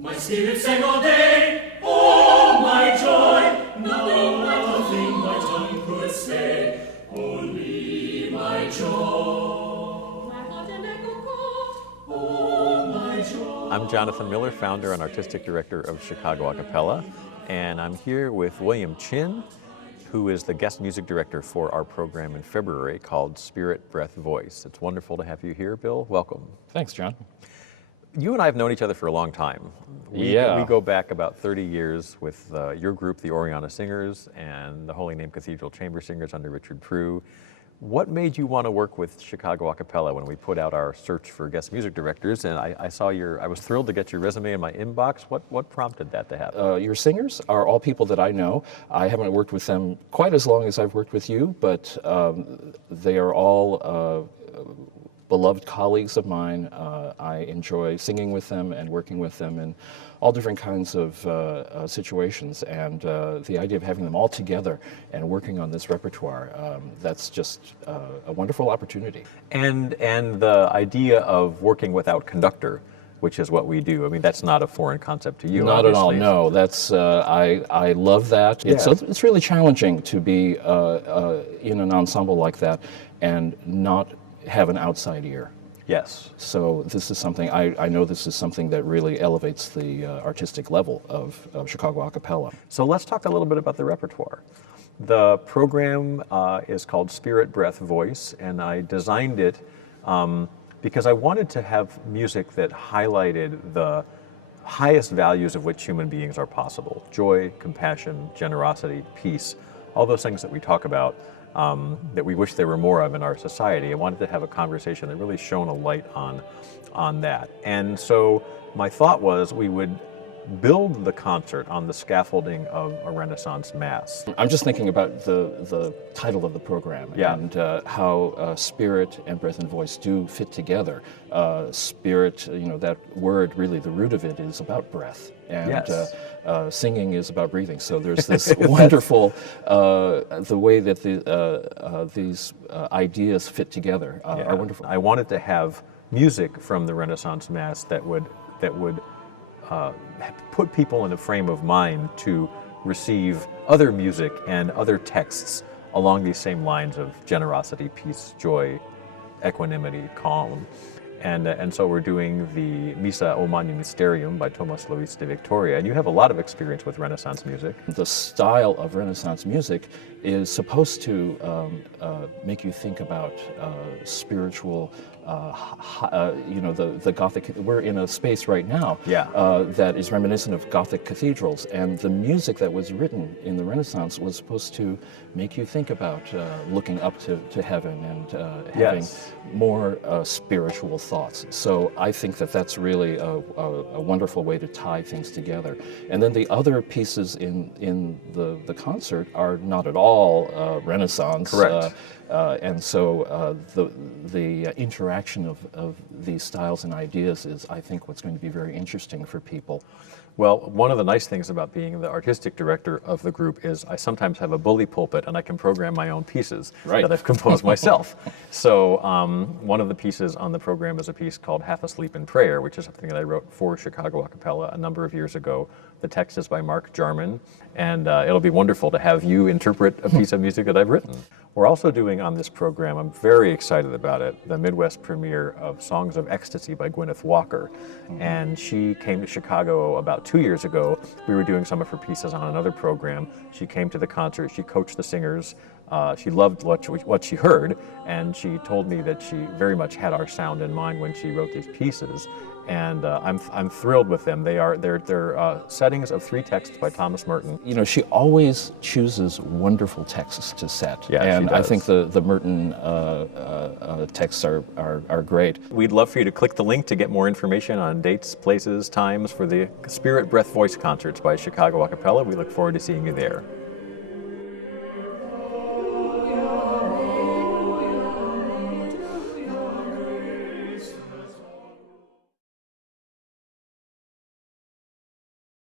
My spirit sang all day, oh my joy, nothing my tongue could say, only my joy. Oh my joy. I'm Jonathan Miller, founder and artistic director of Chicago a cappella, and I'm here with William Chin, who is the guest music director for our program in February called Spirit, Breath, Voice. It's wonderful to have you here, Bill. Welcome. Thanks, John. You and I have known each other for a long time. We go back about 30 years with your group, the Oriana Singers, and the Holy Name Cathedral Chamber Singers under Richard Prue. What made you want to work with Chicago a cappella when we put out our search for guest music directors? And I was thrilled to get your resume in my inbox. What prompted that to happen? Your singers are all people that I know. I haven't worked with them quite as long as I've worked with you, but they are all beloved colleagues of mine. I enjoy singing with them and working with them in all different kinds of situations, and the idea of having them all together and working on this repertoire, that's just a wonderful opportunity. And the idea of working without conductor, which is what we do. I mean, that's not a foreign concept to you. Not obviously. at all, no. That's, I love that. Yeah. It's really challenging to be in an ensemble like that and not have an outside ear. Yes. So this is something, I know this is something that really elevates the artistic level of Chicago a cappella. So let's talk a little bit about the repertoire. The program is called Spirit, Breath, Voice, and I designed it because I wanted to have music that highlighted the highest values of which human beings are possible. Joy, compassion, generosity, peace, all those things that we talk about. That we wish there were more of in our society. I wanted to have a conversation that really shone a light on that. And so my thought was we would build the concert on the scaffolding of a Renaissance Mass. I'm just thinking about the title of the program, yeah, and how spirit and breath and voice do fit together. Spirit, that word, really the root of it is about breath. And yes. Singing is about breathing. So there's this wonderful, the way that these ideas fit together are wonderful. I wanted to have music from the Renaissance Mass that would put people in a frame of mind to receive other music and other texts along these same lines of generosity, peace, joy, equanimity, calm. And so we're doing the Missa o Magni Mysterium by Tomas Luis de Victoria, and you have a lot of experience with Renaissance music. The style of Renaissance music is supposed to make you think about spiritual, the Gothic. We're in a space right now that is reminiscent of Gothic cathedrals, and the music that was written in the Renaissance was supposed to make you think about looking up to heaven and having more spiritual thoughts. So I think that that's really a wonderful way to tie things together. And then the other pieces in the concert are not at all Renaissance. Correct. And so the interaction of these styles and ideas is, I think, what's going to be very interesting for people. Well, one of the nice things about being the artistic director of the group is I sometimes have a bully pulpit and I can program my own pieces that I've composed myself. So one of the pieces on the program is a piece called Half Asleep in Prayer, which is something that I wrote for Chicago a cappella a number of years ago. The text is by Mark Jarman, and it'll be wonderful to have you interpret a piece of music that I've written. We're also doing on this program, I'm very excited about it, the Midwest premiere of Songs of Ecstasy by Gwyneth Walker. Mm-hmm. And she came to Chicago about 2 years ago. We were doing some of her pieces on another program. She came to the concert, she coached the singers. She loved what she heard, and she told me that she very much had our sound in mind when she wrote these pieces. And I'm thrilled with them. They're settings of 3 texts by Thomas Merton. She always chooses wonderful texts to set, yeah, and I think the Merton texts are great. We'd love for you to click the link to get more information on dates, places, times for the Spirit, Breath, Voice concerts by Chicago a cappella. We look forward to seeing you there.